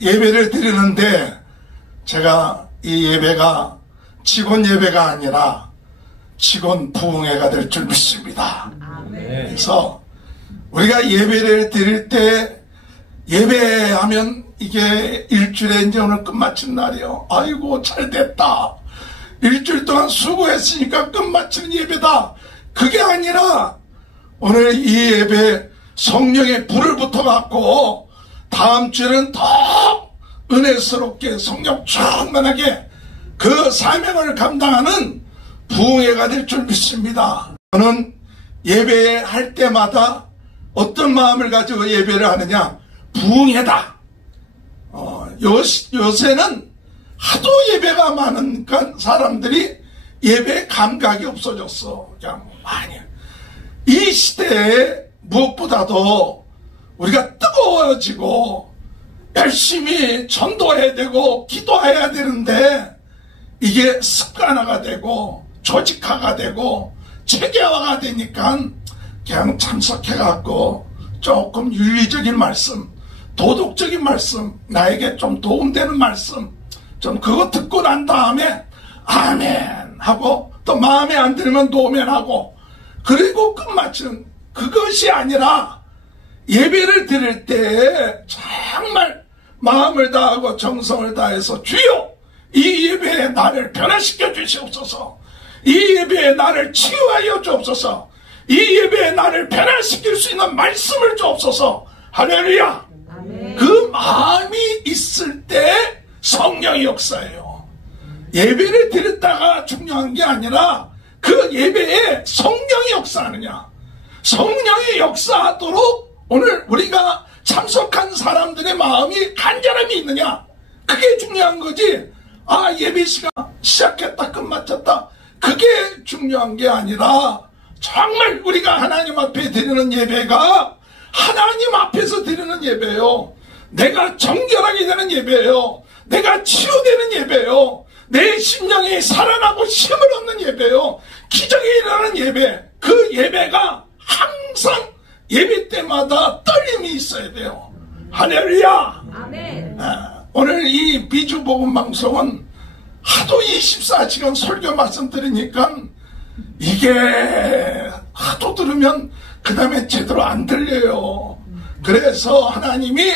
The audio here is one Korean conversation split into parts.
예배를 드리는데 제가 이 예배가 직원 예배가 아니라 직원 부흥회가 될 줄 믿습니다. 그래서 우리가 예배를 드릴 때 예배하면 이게 일주일에 이제 오늘 끝마친 날이요. 아이고 잘됐다. 일주일 동안 수고했으니까 끝마치는 예배다. 그게 아니라 오늘 이 예배 성령의 불을 붙어갖고 다음 주에는 더 은혜스럽게 성령 충만하게 그 사명을 감당하는 부흥회가 될 줄 믿습니다. 저는 예배할 때마다 어떤 마음을 가지고 예배를 하느냐? 부흥회다. 요새는 하도 예배가 많으니까 사람들이 예배 감각이 없어졌어. 그냥 많이. 이 시대에 무엇보다도 우리가 뜨거워지고 열심히 전도해야 되고 기도해야 되는데 이게 습관화가 되고 조직화가 되고 체계화가 되니까 그냥 참석해갖고 조금 윤리적인 말씀, 도덕적인 말씀, 나에게 좀 도움되는 말씀 좀 그거 듣고 난 다음에 아멘 하고 또 마음에 안 들면 노멘 하고 그리고 끝마치는 그것이 아니라 예배를 드릴 때 정말 마음을 다하고 정성을 다해서 주여 이 예배에 나를 변화시켜 주시옵소서. 이 예배에 나를 치유하여 주옵소서. 이 예배에 나를 변화시킬 수 있는 말씀을 주옵소서. 할렐루야. 아멘. 그 마음이 있을 때 성령의 역사예요. 예배를 드렸다가 중요한 게 아니라 그 예배에 성령이 역사하느냐. 성령이 역사하도록 오늘 우리가 참석한 사람들의 마음이 간절함이 있느냐. 그게 중요한 거지. 아, 예배 시간 시작했다 끝마쳤다. 그게 중요한 게 아니라 정말 우리가 하나님 앞에 드리는 예배가 하나님 앞에서 드리는 예배예요. 내가 정결하게 되는 예배예요. 내가 치유되는 예배예요. 내 심령이 살아나고 힘을 얻는 예배예요. 기적이 일어나는 예배. 그 예배가 항상 예배 때마다 떨림이 있어야 돼요. 할렐루야. 아멘. 오늘 이 미주복음방송은 하도 24시간 설교 말씀 들으니까 이게 하도 들으면 그 다음에 제대로 안 들려요. 그래서 하나님이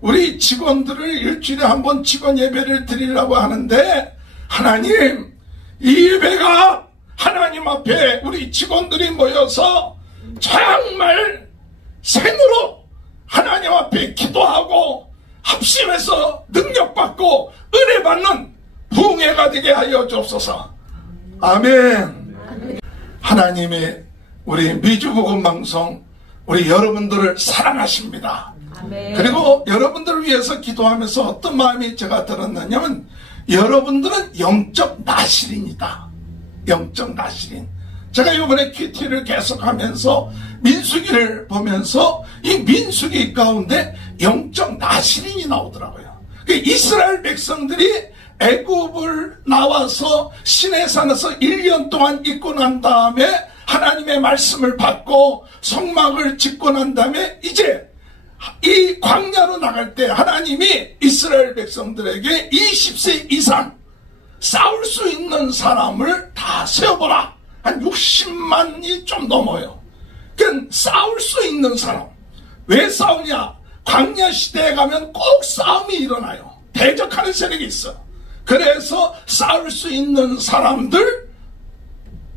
우리 직원들을 일주일에 한 번 직원 예배를 드리려고 하는데 하나님 이 예배가 하나님 앞에 우리 직원들이 모여서 정말 생으로 하나님 앞에 기도하고 합심해서 능력받고 은혜받는 부흥회가 되게 하여 주옵소서. 아멘. 하나님이 우리 미주복음방송 우리 여러분들을 사랑하십니다. 아멘. 그리고 여러분들을 위해서 기도하면서 어떤 마음이 제가 들었느냐면 여러분들은 영적 나실인이다. 영적 나실인. 제가 이번에 큐티를 계속하면서 민수기를 보면서 이 민수기 가운데 영적 나실인이 나오더라고요. 이스라엘 백성들이 애굽을 나와서 시내산에서 1년 동안 있고 난 다음에 하나님의 말씀을 받고 성막을 짓고 난 다음에 이제 이 광야로 나갈 때 하나님이 이스라엘 백성들에게 20세 이상 싸울 수 있는 사람을 다 세워보라. 한 60만이 좀 넘어요. 그러니까 싸울 수 있는 사람. 왜 싸우냐? 광야 시대에 가면 꼭 싸움이 일어나요. 대적하는 세력이 있어. 그래서 싸울 수 있는 사람들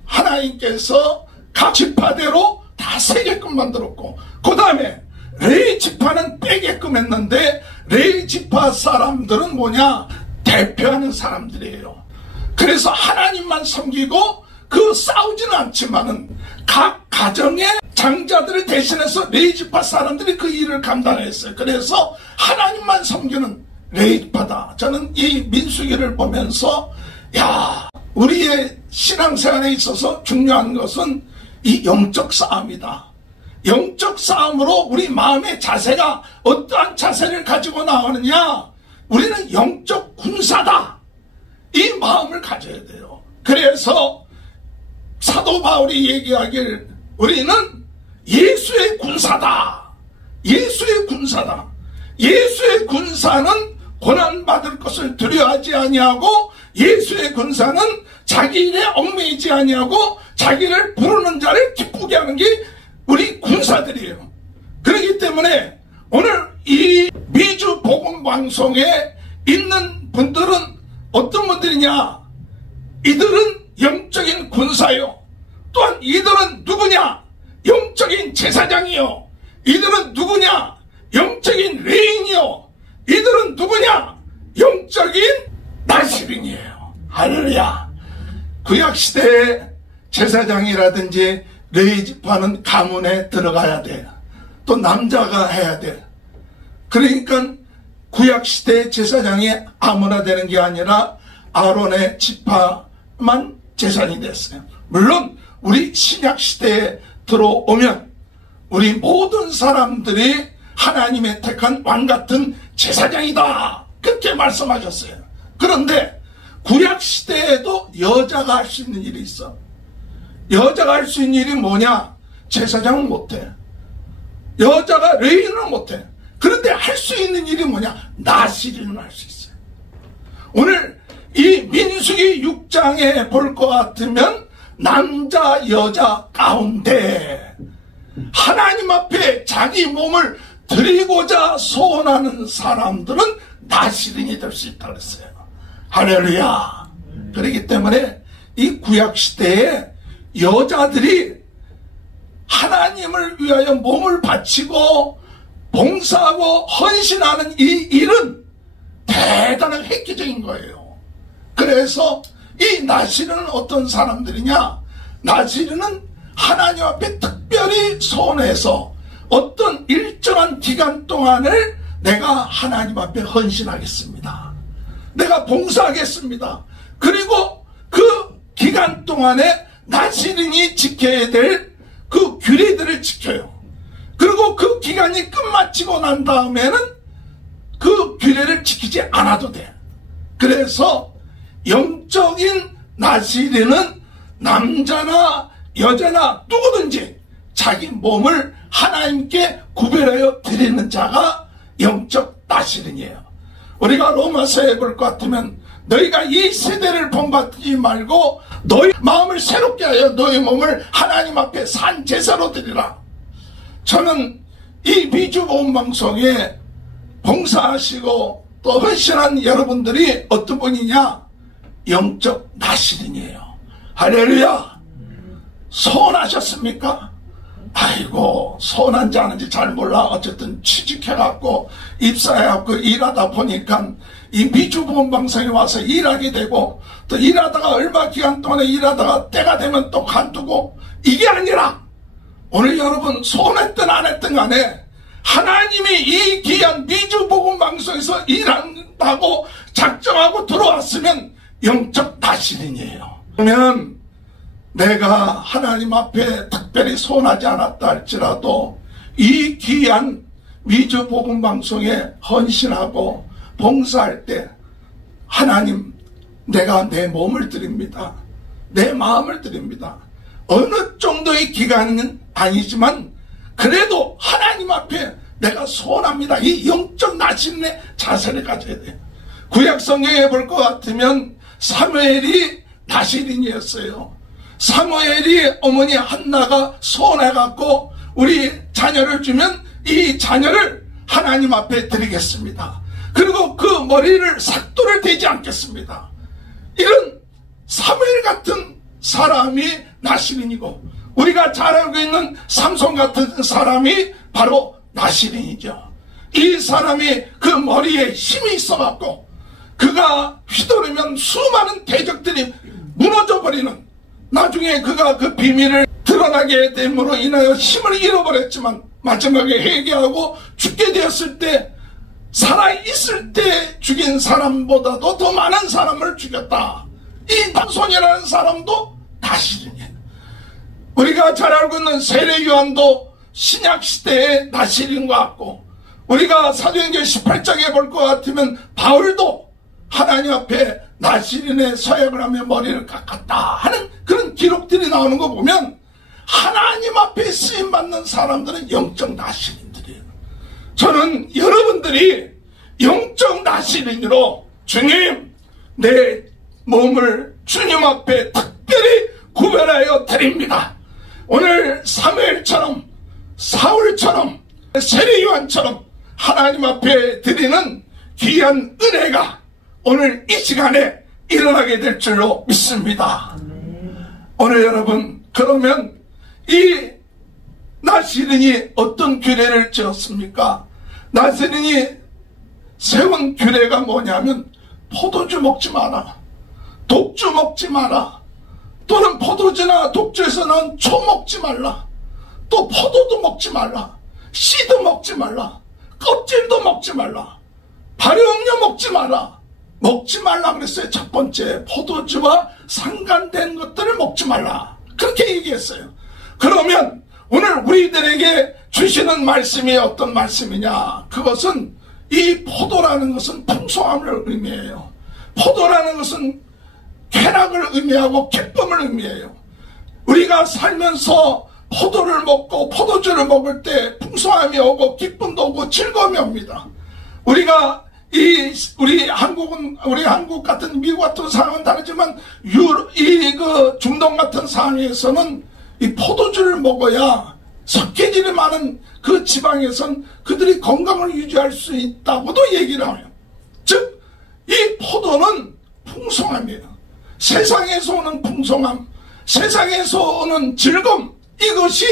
하나님께서 각 지파대로 다 세게끔 만들었고 그 다음에 레위 지파는 빼게끔 했는데 레위 지파 사람들은 뭐냐? 대표하는 사람들이에요. 그래서 하나님만 섬기고 그 싸우지는 않지만은 각 가정의 장자들을 대신해서 레위 지파 사람들이 그 일을 감당했어요. 그래서 하나님만 섬기는 레위 지파다. 저는 이 민수기를 보면서 야, 우리의 신앙생활에 있어서 중요한 것은 이 영적 싸움이다. 영적 싸움으로 우리 마음의 자세가 어떠한 자세를 가지고 나오느냐? 우리는 영적 군사다. 이 마음을 가져야 돼요. 그래서 사도 바울이 얘기하길 우리는 예수의 군사다. 예수의 군사다. 예수의 군사는 고난받을 것을 두려워하지 아니하고 예수의 군사는 자기 일에 얽매이지 아니하고 자기를 부르는 자를 기쁘게 하는 게 우리 군사들이에요. 그렇기 때문에 오늘 이 미주 복음 방송에 있는 분들은 어떤 분들이냐? 이들은 영적인 군사요. 또한 이들은 누구냐? 영적인 제사장이요. 이들은 누구냐? 영적인 레인이요. 이들은 누구냐? 영적인 나시린이에요. 할렐루야. 구약시대에 제사장이라든지 레위지파는 가문에 들어가야 돼. 또 남자가 해야 돼. 그러니까 구약시대 제사장이 아무나 되는 게 아니라 아론의 지파만 제사장이 됐어요. 물론 우리 신약시대에 들어오면 우리 모든 사람들이 하나님의 택한 왕같은 제사장이다, 그렇게 말씀하셨어요. 그런데 구약시대에도 여자가 할 수 있는 일이 있어. 여자가 할 수 있는 일이 뭐냐? 제사장은 못해. 여자가 레위는 못해. 그런데 할 수 있는 일이 뭐냐? 나시린은 할 수 있어요. 오늘 이 민수기 6장에 볼 것 같으면 남자 여자 가운데 하나님 앞에 자기 몸을 드리고자 소원하는 사람들은 나시린이 될 수 있다고 했어요. 할렐루야. 그렇기 때문에 이 구약시대에 여자들이 하나님을 위하여 몸을 바치고 봉사하고 헌신하는 이 일은 대단한 획기적인 거예요. 그래서 이 나시린은 어떤 사람들이냐? 나시린은 하나님 앞에 특별히 소원해서 어떤 일정한 기간 동안을 내가 하나님 앞에 헌신하겠습니다. 내가 봉사하겠습니다. 그리고 그 기간 동안에 나시린이 지켜야 될 그 규례들을 지켜요. 그리고 그 기간이 끝마치고 난 다음에는 그 규례를 지키지 않아도 돼. 그래서 영적인 나시린은 남자나 여자나 누구든지 자기 몸을 하나님께 구별하여 드리는 자가 영적 나시린이에요. 우리가 로마서에 볼 것 같으면 너희가 이 세대를 본받지 말고 너희 마음을 새롭게 하여 너희 몸을 하나님 앞에 산 제사로 드리라. 저는 이 미주보험 방송에 봉사하시고 또 헌신한 여러분들이 어떤 분이냐? 영적 나시린이에요. 할렐루야. 소원하셨습니까? 아이고, 소원한지 아는지 잘 몰라. 어쨌든 취직해갖고 입사해갖고 일하다 보니까 이 미주보험 방송에 와서 일하게 되고 또 일하다가 얼마 기간 동안에 일하다가 때가 되면 또 간두고, 이게 아니라 오늘 여러분 소원했든 안 했든 간에 하나님이 이 귀한 미주보험 방송에서 일한다고 작정하고 들어왔으면 영적 나시린이에요. 그러면 내가 하나님 앞에 특별히 소원하지 않았다 할지라도 이 귀한 미주복음 방송에 헌신하고 봉사할 때 하나님, 내가 내 몸을 드립니다. 내 마음을 드립니다. 어느 정도의 기간은 아니지만 그래도 하나님 앞에 내가 소원합니다. 이 영적 나시린의 자세를 가져야 돼요. 구약 성경에 볼 것 같으면 사무엘이 나시린이었어요. 사무엘이 어머니 한나가 소원해갖고 우리 자녀를 주면 이 자녀를 하나님 앞에 드리겠습니다. 그리고 그 머리를 삭도를 대지 않겠습니다. 이런 사무엘 같은 사람이 나시린이고, 우리가 잘 알고 있는 삼손 같은 사람이 바로 나시린이죠. 이 사람이 그 머리에 힘이 있어갖고 그가 휘두르면 수많은 대적들이 무너져버리는, 나중에 그가 그 비밀을 드러나게 됨으로 인하여 힘을 잃어버렸지만 마지막에 회개하고 죽게 되었을 때 살아있을 때 죽인 사람보다도 더 많은 사람을 죽였다. 이 남손이라는 사람도 나시린이에요. 우리가 잘 알고 있는 세례 요한도 신약시대의 나시린과 같고, 우리가 사도행전 18장에 볼 것 같으면 바울도 하나님 앞에 나시린의 서약을 하며 머리를 깎았다 하는 그런 기록들이 나오는 거 보면 하나님 앞에 쓰임받는 사람들은 영적 나시린들이에요. 저는 여러분들이 영적 나시린 나시린으로 주님, 내 몸을 주님 앞에 특별히 구별하여 드립니다. 오늘 사무엘처럼, 사울처럼, 세례요한처럼 하나님 앞에 드리는 귀한 은혜가 오늘 이 시간에 일어나게 될 줄로 믿습니다. 오늘 여러분, 그러면 이 나시린이 어떤 규례를 지었습니까? 나시린이 세운 규례가 뭐냐면 포도주 먹지 마라, 독주 먹지 마라, 또는 포도주나 독주에서 난 초 먹지 말라, 또 포도도 먹지 말라, 씨도 먹지 말라, 껍질도 먹지 말라, 발효음료 먹지 마라. 먹지 말라 그랬어요. 첫 번째, 포도주와 상관된 것들을 먹지 말라, 그렇게 얘기했어요. 그러면 오늘 우리들에게 주시는 말씀이 어떤 말씀이냐? 그것은 이 포도라는 것은 풍성함을 의미해요. 포도라는 것은 쾌락을 의미하고 기쁨을 의미해요. 우리가 살면서 포도를 먹고 포도주를 먹을 때 풍성함이 오고 기쁨도 오고 즐거움이 옵니다. 우리가 우리 한국 같은 미국 같은 상황은 다르지만 중동 같은 상황에서는 이 포도주를 먹어야 석회질이 많은 그 지방에선 그들이 건강을 유지할 수 있다고도 얘기를 해요. 즉, 이 포도는 풍성함이에요. 세상에서 오는 풍성함, 세상에서 오는 즐거움, 이것이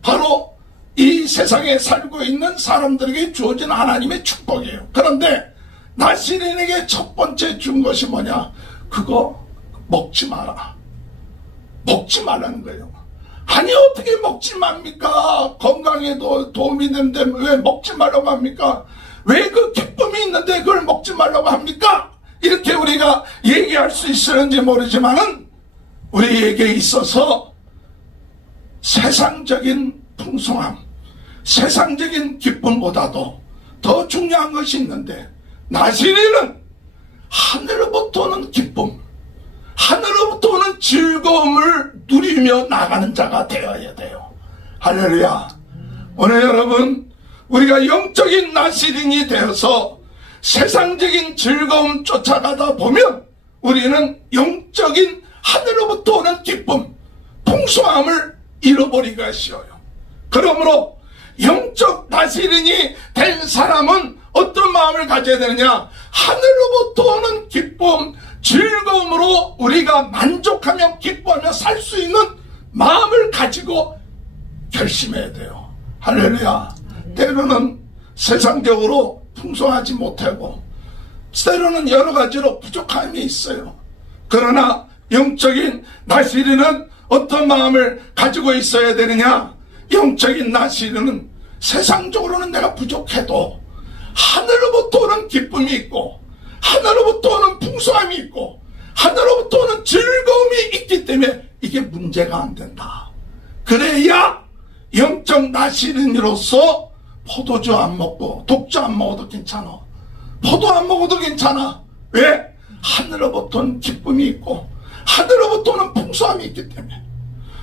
바로 이 세상에 살고 있는 사람들에게 주어진 하나님의 축복이에요. 그런데 나시린에게 첫 번째 준 것이 뭐냐? 그거 먹지 마라. 먹지 말라는 거예요. 아니, 어떻게 먹지 맙니까? 건강에도 도움이 되는데 왜 먹지 말라고 합니까? 왜 그 기쁨이 있는데 그걸 먹지 말라고 합니까? 이렇게 우리가 얘기할 수 있을지 모르지만은 우리에게 있어서 세상적인 풍성함, 세상적인 기쁨보다도 더 중요한 것이 있는데, 나시린은 하늘로부터 오는 기쁨, 하늘로부터 오는 즐거움을 누리며 나가는 자가 되어야 돼요. 할렐루야. 오늘 여러분, 우리가 영적인 나시린이 되어서 세상적인 즐거움 쫓아가다 보면 우리는 영적인 하늘로부터 오는 기쁨, 풍성함을 잃어버리기가 쉬워요. 그러므로 영적 나시린이 된 사람은 어떤 마음을 가져야 되느냐? 하늘로부터 오는 기쁨, 즐거움으로 우리가 만족하며 기뻐하며 살 수 있는 마음을 가지고 결심해야 돼요. 할렐루야. 때로는 세상적으로 풍성하지 못하고 때로는 여러 가지로 부족함이 있어요. 그러나 영적인 나시린은 어떤 마음을 가지고 있어야 되느냐? 영적인 나시린은 세상적으로는 내가 부족해도 하늘로부터 오는 기쁨이 있고 하늘로부터 오는 풍성함이 있고 하늘로부터 오는 즐거움이 있기 때문에 이게 문제가 안 된다. 그래야 영적 나시린으로서 포도주 안 먹고 독주 안 먹어도 괜찮아, 포도 안 먹어도 괜찮아. 왜? 하늘로부터 오는 기쁨이 있고 하늘로부터 오는 풍성함이 있기 때문에.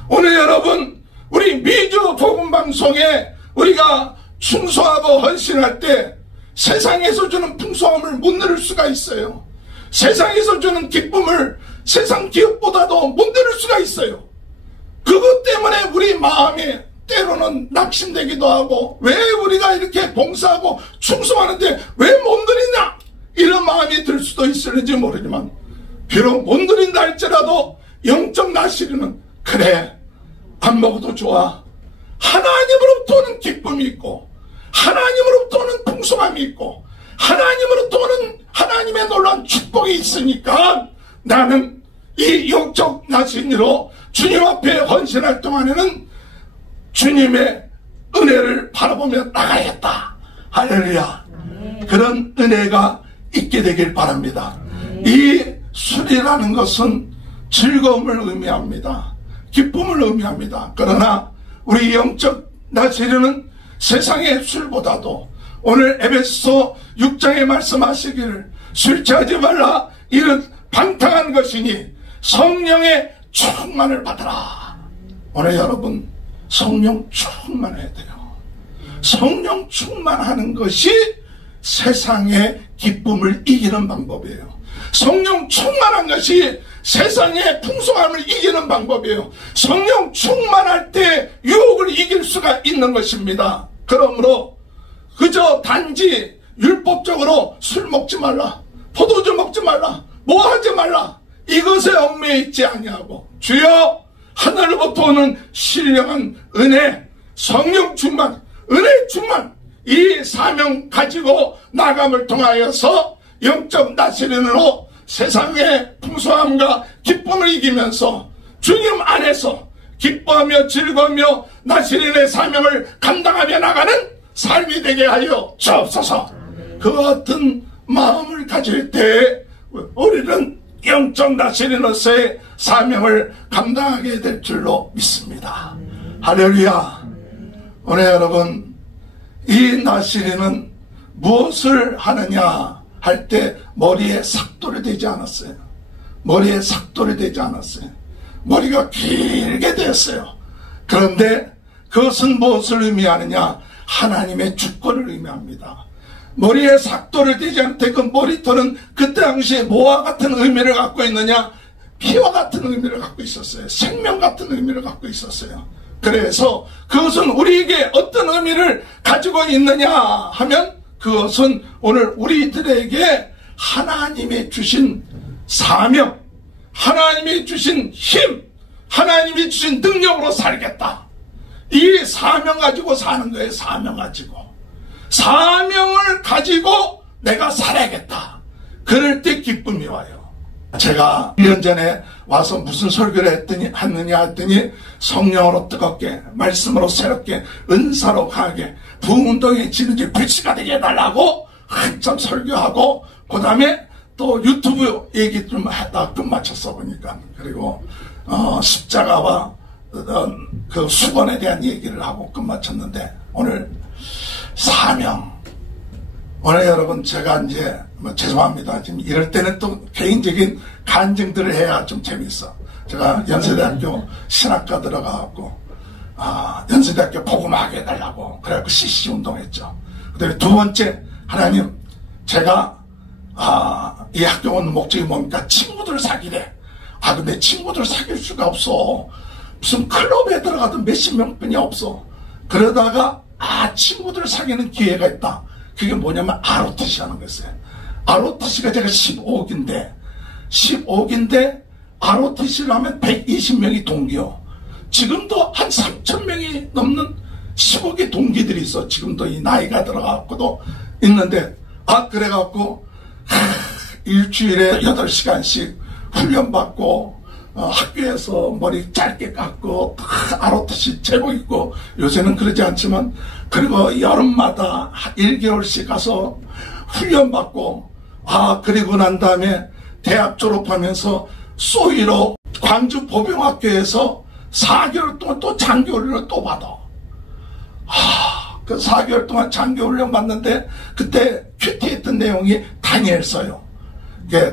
오늘 여러분, 우리 미주 복음방송에 우리가 충성하고 헌신할 때 세상에서 주는 풍성함을 못 누릴 수가 있어요. 세상에서 주는 기쁨을 세상 기업보다도 못 누릴 수가 있어요. 그것 때문에 우리 마음에 때로는 낙심되기도 하고, 왜 우리가 이렇게 봉사하고 충성하는데 왜 못 누리냐, 이런 마음이 들 수도 있을지 모르지만, 비록 못 누린다 할지라도 영적 나시린은 그래, 안 먹어도 좋아, 하나님으로부터 오는 기쁨이 있고 하나님으로부터 오는 풍성함이 있고 하나님으로부터 오는 하나님의 놀라운 축복이 있으니까 나는 이 영적 나시린으로 주님 앞에 헌신할 동안에는 주님의 은혜를 바라보며 나가야겠다. 할렐루야. 그런 은혜가 있게 되길 바랍니다. 이 술이라는 것은 즐거움을 의미합니다. 기쁨을 의미합니다. 그러나 우리 영적 나시린은 세상의 술보다도 오늘 에베소 6장에 말씀하시기를 술 취하지 말라, 이는 방탕한 것이니 성령의 충만을 받으라. 오늘 여러분, 성령 충만해야 돼요. 성령 충만하는 것이 세상의 기쁨을 이기는 방법이에요. 성령 충만한 것이 세상의 풍성함을 이기는 방법이에요. 성령 충만할 때 유혹을 이길 수가 있는 것입니다. 그러므로 그저 단지 율법적으로 술 먹지 말라, 포도주 먹지 말라, 뭐 하지 말라, 이것에 얽매여 있지 아니하고 주여 하늘로부터 오는 신령한 은혜, 성령 충만, 은혜 충만, 이 사명 가지고 나감을 통하여서 영적 나시린으로 세상의 풍성함과 기쁨을 이기면서 주님 안에서 기뻐하며 즐거우며 나시린의 사명을 감당하며 나가는 삶이 되게 하여 주옵소서. 그 같은 마음을 가질 때 우리는 영적 나시린으로서의 사명을 감당하게 될 줄로 믿습니다. 할렐루야. 오늘 여러분, 이 나시린은 무엇을 하느냐 할 때 머리에 삭돌이 되지 않았어요. 머리에 삭돌이 되지 않았어요. 머리가 길게 되었어요. 그런데 그것은 무엇을 의미하느냐? 하나님의 주권을 의미합니다. 머리에 삭돌을 되지 않을 때 그 머리털은 그때 당시에 뭐와 같은 의미를 갖고 있느냐? 피와 같은 의미를 갖고 있었어요. 생명 같은 의미를 갖고 있었어요. 그래서 그것은 우리에게 어떤 의미를 가지고 있느냐 하면 그것은 오늘 우리들에게 하나님이 주신 사명, 하나님이 주신 힘, 하나님이 주신 능력으로 살겠다. 이 사명 가지고 사는 거예요. 사명 가지고. 사명을 가지고 내가 살아야겠다. 그럴 때 기쁨이 와요. 제가 1년 전에 와서 무슨 설교를 했느냐 했더니 성령으로 뜨겁게, 말씀으로 새롭게, 은사로 강하게, 부흥운동의 진지 불씨가 되게 해달라고 한참 설교하고, 그 다음에 또 유튜브 얘기 좀 하다 끝마쳤어 보니까. 그리고 십자가와 그 수건에 대한 얘기를 하고 끝마쳤는데, 오늘 사명. 오늘 여러분, 제가 이제 죄송합니다. 지금 이럴 때는 또 개인적인 간증들을 해야 좀 재밌어. 제가 연세대학교 신학과 들어가갖고 연세대학교 복음하게 해달라고 그래갖고 CC 운동했죠. 그 다음에 두 번째, 하나님, 제가 이 학교 온 목적이 뭡니까? 친구들을 사귀래. 근데 친구들을 사귈 수가 없어. 무슨 클럽에 들어가도 몇십 명뿐이 없어. 그러다가 친구들을 사귀는 기회가 있다. 그게 뭐냐면 ROTC 하는 거였어요. ROTC가 제가 15기인데 ROTC를 하면 120명이 동기요. 지금도 한 3,000명이 넘는 15기 동기들이 있어. 지금도 이 나이가 들어가고도 있는데, 그래갖고 일주일에 8시간씩 훈련받고 학교에서 머리 짧게 깎고 ROTC 제복 입고, 요새는 그러지 않지만, 그리고 여름마다 1개월씩 가서 훈련받고, 그리고 난 다음에 대학 졸업하면서 소위로 광주 보병학교에서 4개월 동안 또 장교훈련을 또 받아. 그 4개월 동안 장교훈련 받는데, 그때 큐티했던 내용이 다니엘서요.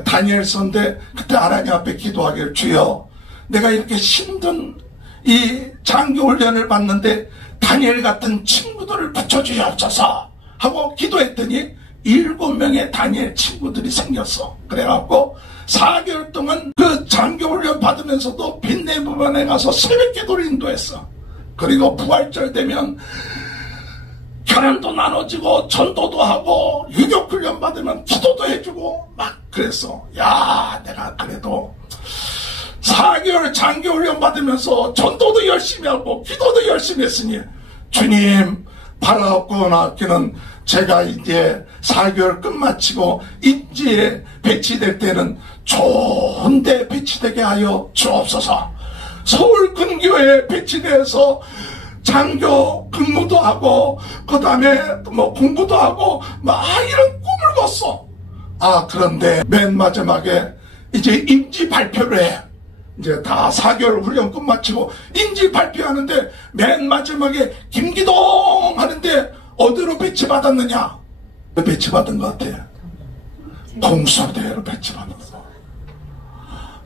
다니엘서인데, 그때 하나님 앞에 기도하기를, 주여, 내가 이렇게 힘든 이 장교훈련을 받는데 다니엘 같은 친구들을 붙여주시옵소서 하고 기도했더니 7명의 다니엘 친구들이 생겼어. 그래갖고 4개월 동안 그 장교훈련 받으면서도 빈네부반에 가서 새벽기도를 인도했어. 그리고 부활절 되면 결혼도 나눠지고 전도도 하고 유격훈련 받으면 기도도 해주고 막 그랬어. 내가 그래도 4개월 장교훈련 받으면서 전도도 열심히 하고 기도도 열심히 했으니, 주님, 바라옵고나기는 제가 이제 4개월 끝마치고 인지에 배치될 때는 좋은 데 배치되게 하여 주옵소서. 서울 근교에 배치돼서 장교 근무도 하고, 그 다음에 뭐 공부도 하고, 이런 꿈을 꿨어. 그런데 맨 마지막에 이제 임지 발표를 해. 이제 다 4개월 훈련 끝마치고 임지 발표하는데, 맨 마지막에 김기동 하는데 어디로 배치받았느냐? 배치받은 것 같아. 공수부대로 배치받았어.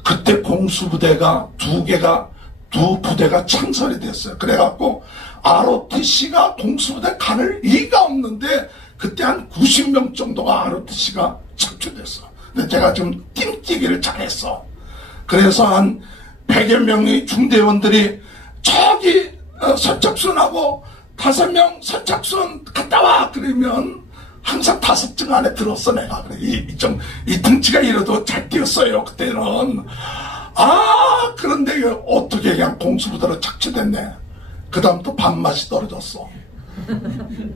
그때 공수부대가 두 부대가 창설이 됐어요. 그래갖고 ROTC가 공수부대 가를 리가 없는데, 그때 한 90명 정도가 ROTC가 착취됐어. 근데 제가 좀 띵뛰기를 잘했어. 그래서 한 100여 명의 중대원들이 저기 선착순하고 5명 선착순 갔다 와 그러면 항상 5등 안에 들었어 내가. 그래 이 등치가 이래도 잘 뛰었어요 그때는. 그런데 어떻게 그냥 공수부대로 착취됐네. 그 다음 또 밥맛이 떨어졌어.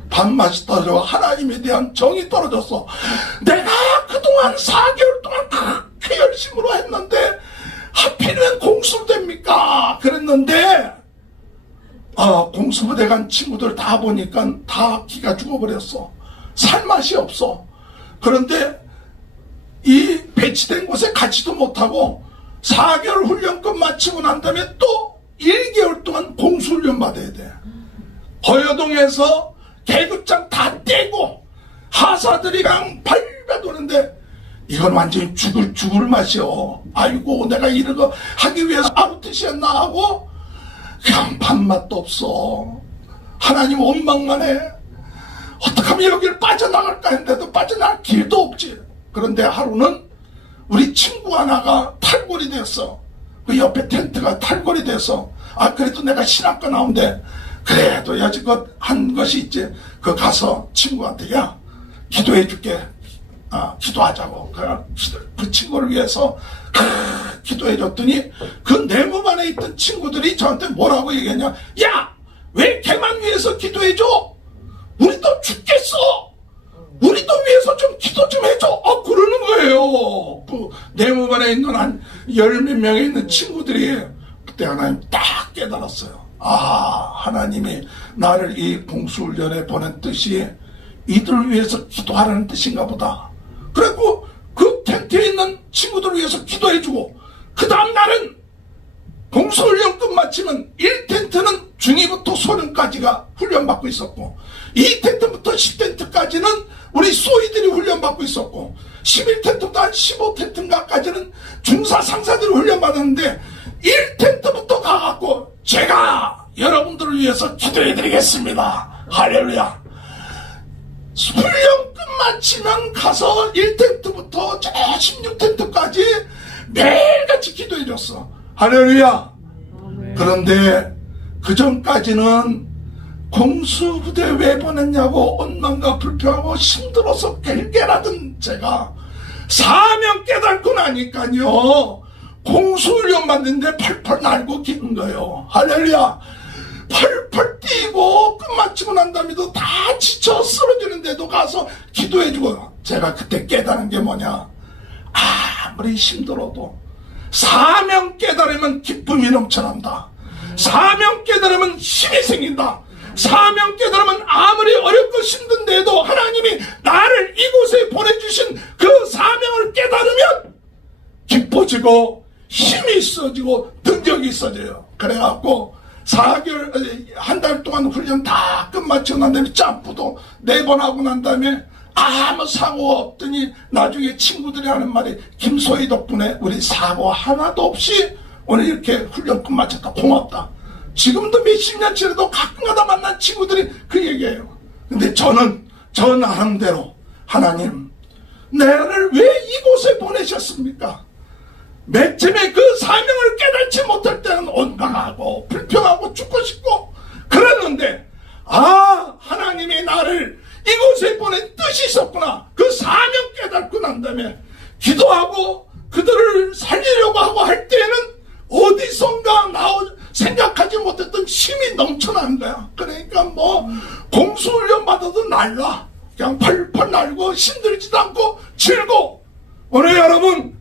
밥맛이 떨어져 하나님에 대한 정이 떨어졌어. 내가 그동안 4개월 동안 그렇게 열심으로 했는데 하필이면 공수부대입니까? 그랬는데 공수부대 간 친구들 다 보니까 다 기가 죽어버렸어. 살 맛이 없어. 그런데 이 배치된 곳에 가지도 못하고 4개월 훈련 끝마치고 난 다음에 또 1개월 동안 공수훈련 받아야 돼. 거여동에서 개구장 다 떼고 하사들이 그냥 발배 도는데 이건 완전히 죽을 맛이요. 아이고 내가 이런 거 하기 위해서 ROTC였나 하고 그냥 밥맛도 없어. 하나님 원망만 해. 어떻게 하면 여기를 빠져나갈까 했는데도 빠져나갈 길도 없지. 그런데 하루는 우리 친구 하나가 탈골이 됐어. 그 옆에 텐트가 탈골이 돼서 그래도 내가 신학과 나온대. 그래도 여지껏 한 것이 있지. 그 가서 친구한테 야 기도해 줄게. 기도하자고. 그 친구를 위해서 기도해 줬더니 그 내무반에 있던 친구들이 저한테 뭐라고 얘기했냐. 야 왜 걔만 위해서 기도해 줘? 우리도 죽겠어. 우리도 위해서 좀 기도 좀 해줘. 그러는 거예요. 그 내무반에 있는 한 10몇 명에 있는 친구들이 그때 하나님 딱 깨달았어요. 하나님이 나를 이 공수훈련에 보낸 뜻이 이들을 위해서 기도하라는 뜻인가 보다. 그래갖고 그 텐트에 있는 친구들을 위해서 기도해주고 그 다음 날은 공수훈련 끝마치면 1텐트는 중위부터 소령까지가 훈련받고 있었고 2텐트부터 10텐트까지는 우리 소위들이 훈련받고 있었고 11텐트부터 한 15텐트인가까지는 중사 상사들이 훈련받았는데 1텐트부터 가갖고 제가 여러분들을 위해서 기도해드리겠습니다. 할렐루야. 훈련 끝마치면 가서 1텐트부터 저 16텐트까지 매일같이 기도해줬어. 할렐루야. 그런데 그 전까지는 공수부대 왜 보냈냐고 원망과 불평하고 힘들어서 깰깰하던 제가 사명 깨닫고 나니까요 공수훈련 받는데 펄펄 날고 기는 거예요. 할렐루야. 펄펄 뛰고 끝마치고 난 다음에도 다 지쳐 쓰러지는데도 가서 기도해주고. 제가 그때 깨달은 게 뭐냐. 아무리 힘들어도 사명 깨달으면 기쁨이 넘쳐난다. 사명 깨달으면 힘이 생긴다. 사명 깨달으면 아무리 어렵고 힘든데도 하나님이 나를 이곳에 보내주신 그 사명을 깨달으면 기뻐지고 힘이 있어지고 능력이 있어져요. 그래갖고 4개월 한 달 동안 훈련 다 끝마치고 난 다음에 점프도 4번 하고 난 다음에 아무 사고가 없더니 나중에 친구들이 하는 말이 김소희 덕분에 우리 사고 하나도 없이 오늘 이렇게 훈련 끝마쳤다. 고맙다. 지금도 몇십 년 지나도 가끔가다 만난 친구들이 그 얘기예요. 근데 저는 저 나름대로 하나님 나를 왜 이곳에 보내셨습니까? 맨 처음에 그 사명을 깨닫지 못할 때는 원망하고 불평하고 죽고 싶고 그랬는데 하나님이 나를 이곳에 보낸 뜻이 있었구나. 그 사명 깨닫고 난 다음에 기도하고 그들을 살리려고 하고 할 때는 어디선가 생각하지 못했던 힘이 넘쳐나는 거야. 그러니까 공수훈련 받아도 날라. 그냥 펄펄 날고 힘들지도 않고 즐거워. 오늘 여러분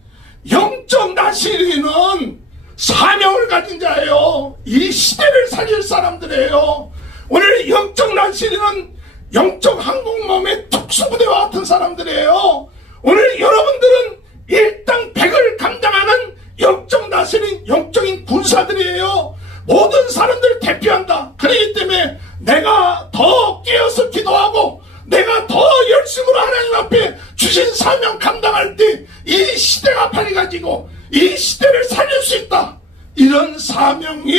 영적 나시리는 사명을 가진 자예요. 이 시대를 살릴 사람들이에요. 오늘 영적 나시리는 영적 항공모함의 특수부대와 같은 사람들이에요. 오늘 여러분들은 일당 100을 감당하는 영적 나시린 영적인 군사들이에요. 모든 사람들을 대표한다. 그렇기 때문에 내가 더 깨어서 기도하고 내가 더 열심으로 하나님 앞에 주신 사명 감당할 때 이 시대가 밝아지고 이 시대를 살릴 수 있다. 이런 사명이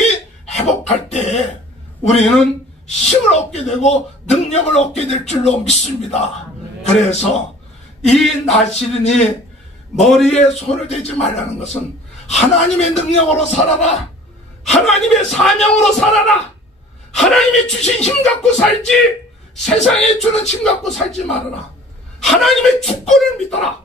회복할 때 우리는 힘을 얻게 되고 능력을 얻게 될 줄로 믿습니다. 그래서 이 나시린이 머리에 손을 대지 말라는 것은 하나님의 능력으로 살아라. 하나님의 사명으로 살아라. 하나님이 주신 힘 갖고 살지 세상에 주는 힘 갖고 살지 말아라. 하나님의 주권을 믿어라.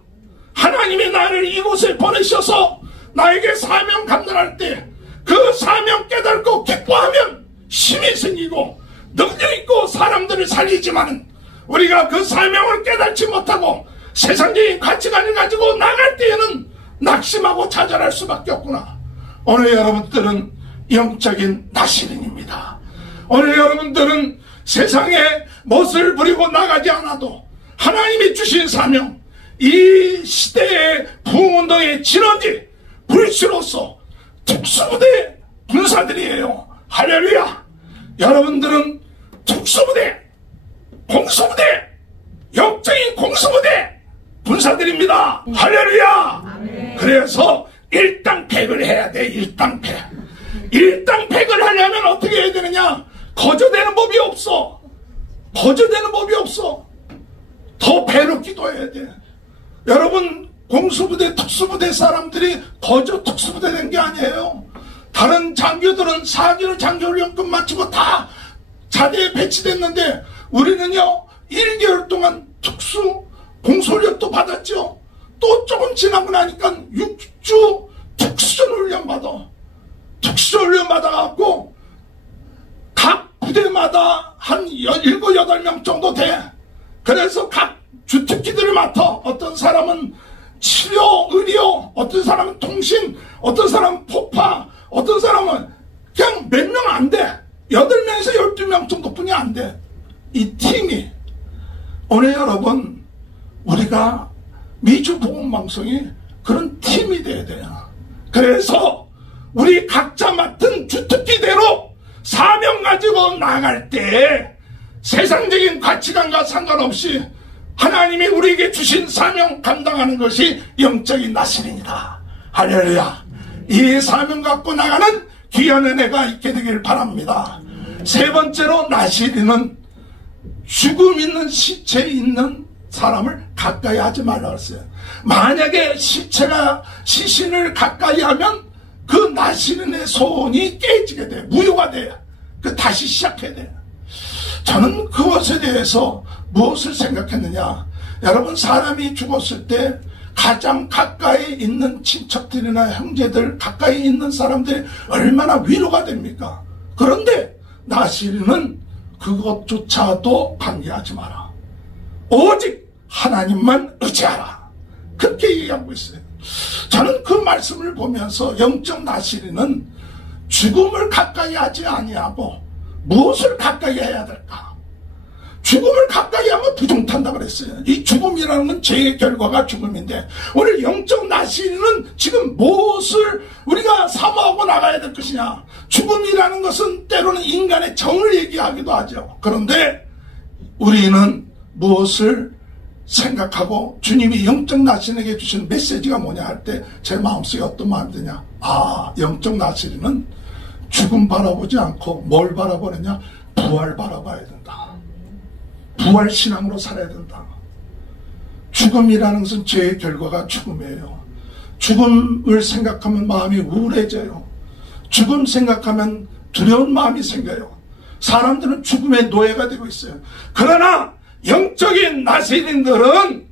하나님이 나를 이곳에 보내셔서 나에게 사명 감당할 때 그 사명 깨닫고 기뻐하면 힘이 생기고 능력 있고 사람들을 살리지만 우리가 그 사명을 깨닫지 못하고 세상적인 가치관을 가지고 나갈 때에는 낙심하고 좌절할 수밖에 없구나. 오늘 여러분들은 영적인 나시린입니다. 오늘 여러분들은 세상에 멋을 부리고 나가지 않아도 하나님이 주신 사명, 이 시대의 부흥운동의 진원지 불씨로서 특수부대 군사들이에요. 할렐루야. 여러분들은 특수부대, 공수부대, 역적인 공수부대 군사들입니다. 할렐루야. 그래서 일당백을 해야 돼. 일당백을 하려면 어떻게 해야 되느냐? 거저되는 법이 없어. 거저되는 법이 없어. 더 배로 기도해야 돼. 여러분, 공수부대, 특수부대 사람들이 거저 특수부대 된 게 아니에요. 다른 장교들은 4개월 장교훈련금 마치고 다 자대에 배치됐는데 우리는요 1개월 동안 특수 공소련도 받았죠. 또 조금 지나고 나니까 6주 특수전훈련 받아. 특수전훈련 받아갖고 각 부대마다 한 7, 8명 정도 돼. 그래서 각 주특기들을 맡아. 어떤 사람은 치료, 의료, 어떤 사람은 통신, 어떤 사람은 폭파, 어떤 사람은 그냥 몇 명 안 돼. 8명에서 12명 정도뿐이 안 돼. 이 팀이. 오늘 여러분, 우리가 미주복음방송이 그런 팀이 돼야 돼요. 그래서 우리 각자 맡은 주특기대로 사명 가지고 나갈 때 세상적인 가치관과 상관없이 하나님이 우리에게 주신 사명 감당하는 것이 영적인 나시린이다. 할렐루야. 이 사명 갖고 나가는 귀한 은혜가 있게 되길 바랍니다. 세 번째로 나시린은 죽음 있는 시체 있는 사람을 가까이 하지 말라고 했어요. 만약에 시신을 가까이 하면 그 나시린의 소원이 깨지게 돼. 무효가 돼. 다시 시작해야 돼. 저는 그것에 대해서 무엇을 생각했느냐. 여러분, 사람이 죽었을 때 가장 가까이 있는 친척들이나 형제들, 가까이 있는 사람들이 얼마나 위로가 됩니까? 그런데 나시린은 그것조차도 관계하지 마라. 오직 하나님만 의지하라. 그렇게 얘기하고 있어요. 저는 그 말씀을 보면서 영적 나시린은 죽음을 가까이 하지 아니하고 무엇을 가까이 해야 될까? 죽음을 가까이 하면 부정탄다 그랬어요. 이 죽음이라는 건 죄의 결과가 죽음인데 오늘 영적 나시린은 지금 무엇을 우리가 사모하고 나가야 될 것이냐. 죽음이라는 것은 때로는 인간의 정을 얘기하기도 하죠. 그런데 우리는 무엇을 생각하고 주님이 영적 나시린에게 주신 메시지가 뭐냐 할 때 제 마음속에 어떤 마음이 드냐. 영적 나시린은 죽음 바라보지 않고 뭘 바라보느냐? 부활 바라봐야 된다. 부활 신앙으로 살아야 된다. 죽음이라는 것은 죄의 결과가 죽음이에요. 죽음을 생각하면 마음이 우울해져요. 죽음 생각하면 두려운 마음이 생겨요. 사람들은 죽음의 노예가 되고 있어요. 그러나 영적인 나시린들은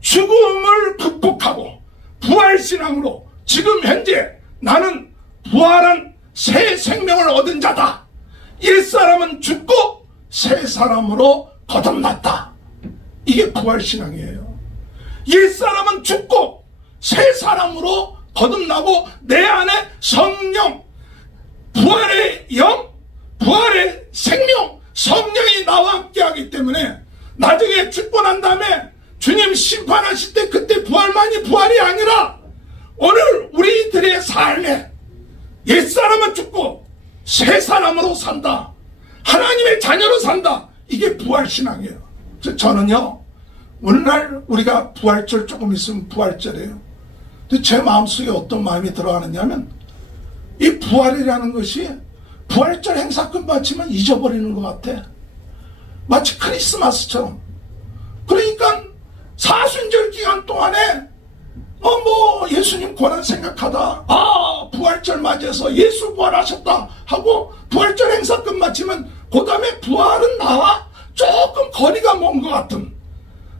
죽음을 극복하고 부활 신앙으로 지금 현재 나는 부활한 새 생명을 얻은 자다. 옛사람은 죽고 새 사람으로 거듭났다. 이게 부활신앙이에요. 옛사람은 죽고 새 사람으로 거듭나고 내 안에 성령, 부활의 영, 부활의 생명, 성령이 나와 함께하기 때문에 나중에 죽고 난 다음에 주님 심판하실 때 그때 부활만이 부활이 아니라 오늘 우리들의 삶에 옛사람은 죽고 새 사람으로 산다. 하나님의 자녀로 산다. 이게 부활신앙이에요. 저는요, 오늘날 우리가 부활절 조금 있으면 부활절이에요. 근데 제 마음속에 어떤 마음이 들어가느냐면 이 부활이라는 것이 부활절 행사 끝마치면 잊어버리는 것 같아. 마치 크리스마스처럼. 그러니까 사순절 기간 동안에 예수님 고난 생각하다, 부활절 맞이해서 예수 부활하셨다 하고 부활절 행사 끝마치면 그 다음에 부활은 나와 조금 거리가 먼 것 같은,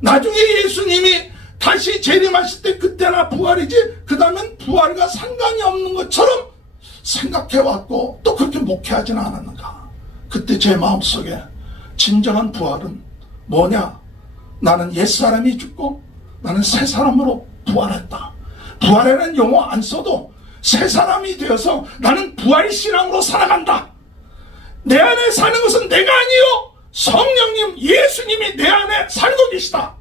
나중에 예수님이 다시 재림하실 때 그때나 부활이지 그 다음엔 부활과 상관이 없는 것처럼 생각해왔고 또 그렇게 목회하지는 않았는가. 그때 제 마음속에 진정한 부활은 뭐냐? 나는 옛사람이 죽고 나는 새 사람으로 부활했다. 부활이라는 용어 안 써도 새 사람이 되어서 나는 부활신앙으로 살아간다. 내 안에 사는 것은 내가 아니요 성령님 예수님이 내 안에 살고 계시다.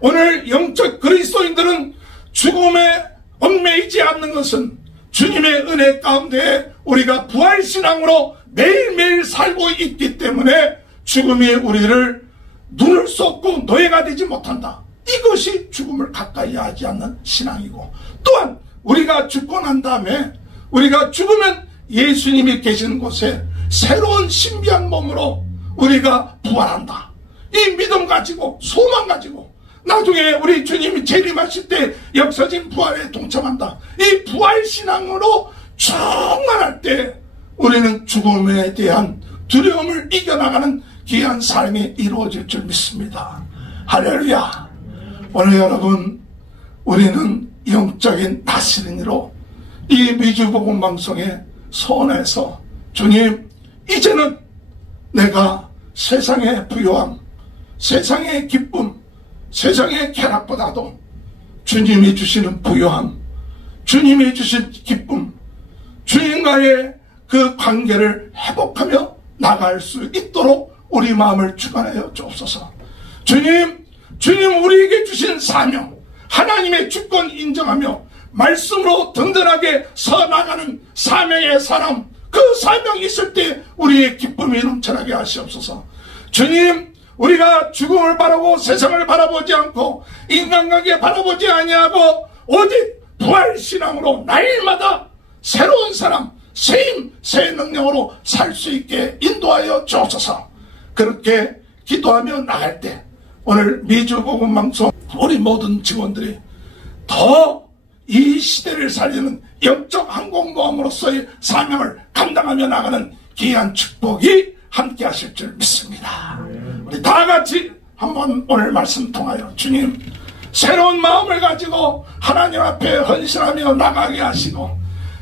오늘 영적 그리스도인들은 죽음에 얽매이지 않는 것은 주님의 은혜 가운데 우리가 부활신앙으로 매일매일 살고 있기 때문에 죽음이 우리를 누를 수 없고 노예가 되지 못한다. 이것이 죽음을 가까이 하지 않는 신앙이고, 또한 우리가 죽고 난 다음에 우리가 죽으면 예수님이 계시는 곳에 새로운 신비한 몸으로 우리가 부활한다. 이 믿음 가지고 소망 가지고 나중에 우리 주님이 재림하실 때 역사진 부활에 동참한다. 이 부활신앙으로 충만할 때 우리는 죽음에 대한 두려움을 이겨나가는 귀한 삶이 이루어질 줄 믿습니다. 할렐루야. 오늘 여러분, 우리는 영적인 나시린이로 이 미주복음방송에 소원해서, 주님, 이제는 내가 세상의 부요함, 세상의 기쁨, 세상의 쾌락보다도 주님이 주시는 부요함, 주님이 주신 기쁨, 주님과의 그 관계를 회복하며 나갈 수 있도록 우리 마음을 주관하여 주옵소서. 주님 우리에게 주신 사명, 하나님의 주권 인정하며 말씀으로 든든하게 서나가는 사명의 사람, 그 사명이 있을 때 우리의 기쁨이 넘쳐나게 하시옵소서. 주님, 우리가 죽음을 바라고 세상을 바라보지 않고 인간관계 바라보지 아니하고 오직 부활신앙으로 날마다 새로운 사람, 새힘, 새 능력으로 살 수 있게 인도하여 주옵소서. 그렇게 기도하며 나갈 때 오늘 미주복음방송 우리 모든 직원들이 더 이 시대를 살리는 영적 항공모함으로서의 사명을 감당하며 나가는 귀한 축복이 함께 하실 줄 믿습니다. 우리 다 같이 한번 오늘 말씀 통하여 주님, 새로운 마음을 가지고 하나님 앞에 헌신하며 나가게 하시고,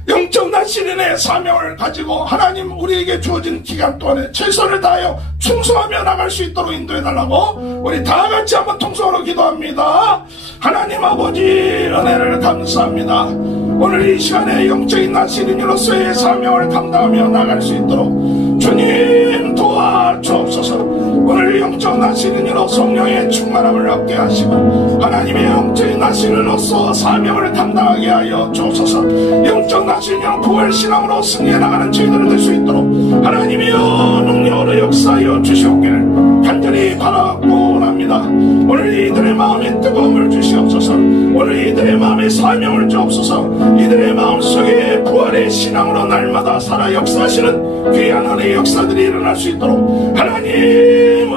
영적 나시린의 사명을 가지고 하나님 우리에게 주어진 기간 동안에 최선을 다하여 충성하며 나갈 수 있도록 인도해달라고 우리 다 같이 한번 통성으로 기도합니다. 하나님 아버지, 은혜를 감사합니다. 오늘 이 시간에 영적인 나시린으로서의 사명을 감당하며 나갈 수 있도록 주님 도와주옵소서. 오늘 영적 나시린으로 성령의 충만함을 얻게 하시고 하나님의 영적인 나시린으로서 사명을 감당하게 하여 주옵소서. 영적 나시린으로 부활신앙으로 승리해 나가는 저희들을 될 수 있도록 하나님이여 능력으로 역사하여 주시옵기를 간절히 바라고 원합니다. 오늘 이들의 마음에 뜨거움을 주시옵소서. 오늘 이들의 마음에 사명을 주옵소서. 이들의 마음속에 부활의 신앙으로 날마다 살아 역사하시는 귀한 은혜의 역사들이 일어날 수 있도록 하나님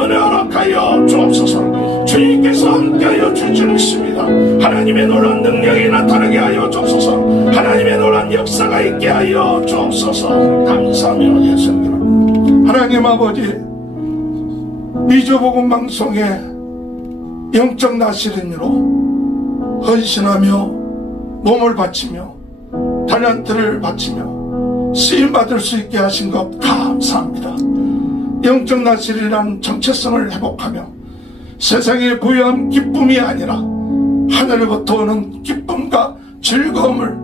은혜 허락하여 주옵소서. 주님께서 함께하여 줄 줄 믿습니다. 하나님의 놀라운 능력이 나타나게 하여 주옵소서. 하나님의 놀라운 역사가 있게 하여 주옵소서. 감사하며 예수님. 하나님 아버지, 미주복음방송에 영적 나시린으로 헌신하며 몸을 바치며 달란트를 바치며 쓰임받을 수 있게 하신 것 감사합니다. 영적 나시린이라는 정체성을 회복하며 세상의 부유한 기쁨이 아니라 하늘로부터 오는 기쁨과 즐거움을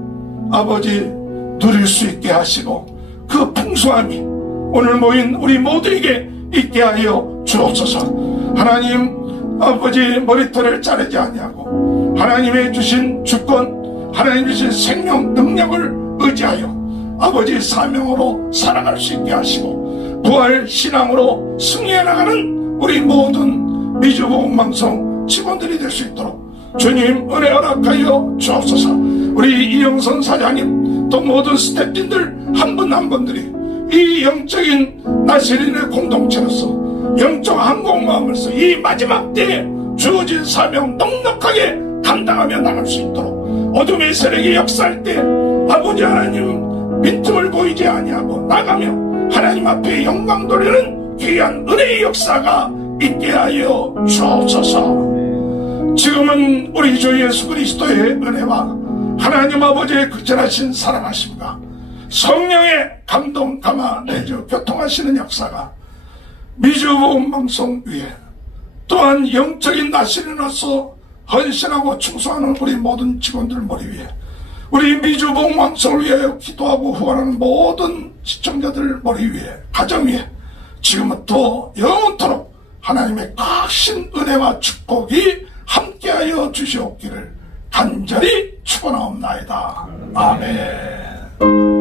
아버지 누릴 수 있게 하시고 그 풍성함이 오늘 모인 우리 모두에게 있게 하여 주옵소서. 하나님 아버지, 머리털을 자르지 아니하고 하나님의 주신 주권, 하나님 주신 생명 능력을 의지하여 아버지 사명으로 살아갈 수 있게 하시고 부활 신앙으로 승리해 나가는 우리 모든 미주복음방송 직원들이 될 수 있도록 주님 은혜 허락하여 주옵소서. 우리 이영선 사장님 또 모든 스태프진들 한 분 한 분들이 이 영적인 나시린의 공동체로서 영적 항공모함으로서 이 마지막 때에 주어진 사명 넉넉하게 감당하며 나갈 수 있도록 어둠의 세력이 역사할 때 아버지 하나님 빈틈을 보이지 아니하고 나가며 하나님 앞에 영광 돌리는 귀한 은혜의 역사가 있게 하여 주옵소서. 지금은 우리 주 예수 그리스도의 은혜와 하나님 아버지의 극진하신 사랑하심과 성령의 감동 감화 내주 교통하시는 역사가 미주복음방송 위에 또한 영적인 나시린으로서 헌신하고 충성하는 우리 모든 직원들 머리 위에 우리 미주복음방송을 위하여 기도하고 후원하는 모든 시청자들 머리 위에 가정 위에 지금부터 영원토록 하나님의 크신 은혜와 축복이 함께하여 주시옵기를 간절히 축원하옵나이다. 아멘.